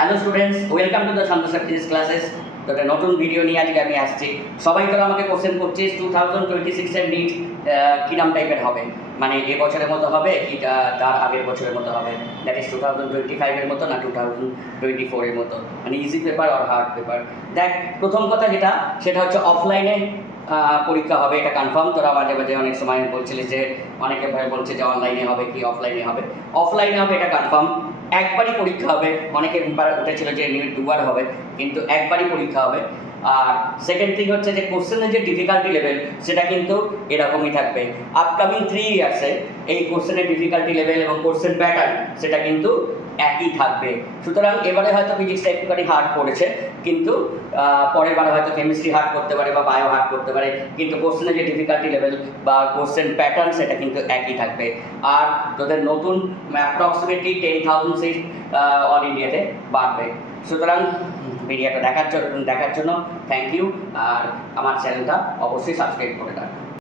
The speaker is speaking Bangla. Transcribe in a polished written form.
Hello students, welcome to the Santosha physics classes. তো একটা নতুন ভিডিও নিয়ে আজকে আমি আসছি। সবাই তো আমাকে কোশ্চেন করছিস 2026 এর নিট কিরম টাইপের হবে, মানে এবছরের মতো হবে কি তার আগের বছরের মতো হবে, দ্যাট ইজ 2025 এর মতো না 2024 এর মতো, মানে ইজি পেপার আর হার্ড পেপার। দেখ, প্রথম কথা যেটা সেটা হচ্ছে অফলাইনে পরীক্ষা হবে, এটা কনফার্ম। তোরা মাঝে মাঝে অনেক সময় বলছিলিস যে অনেকে ভয় বলছে যে অনলাইনে হবে কি অফলাইনে হবে। অফলাইনে হবে, এটা কনফার্ম। একবারই পরীক্ষা হবে, অনেকে উঠেছিল যে নিট দুবার হবে, কিন্তু একবারই পরীক্ষা হবে। আর সেকেন্ড থিং হচ্ছে যে কোশ্চেনের যে ডিফিকাল্টি লেভেল সেটা কিন্তু এরকমই থাকবে। আপকামিং 3 ইয়ার্সে এই কোশ্চেনের ডিফিকাল্টি লেভেল এবং কোশ্চেন প্যাটার্ন সেটা কিন্তু একই থাকবে। সুতরাং এবারে হয়তো ফিজিক্সটা একটুখানি হার্ড পড়েছে, কিন্তু পরের বারে হয়তো কেমিস্ট্রি হার্ড করতে পারে বা বায়ো হার্ড করতে পারে, কিন্তু কোশ্চেনের যে ডিফিকাল্টি লেভেল বা কোশ্চেন প্যাটার্ন সেটা কিন্তু একই থাকবে। আর তোদের নতুন অ্যাপ্রক্সিমেটলি 10,000 সিট অল ইন্ডিয়াতে বাড়বে। সুতরাং ভিডিওটা দেখার জন্য থ্যাংক ইউ। আর আমার চ্যানেলটা অবশ্যই সাবস্ক্রাইব করে রাখ।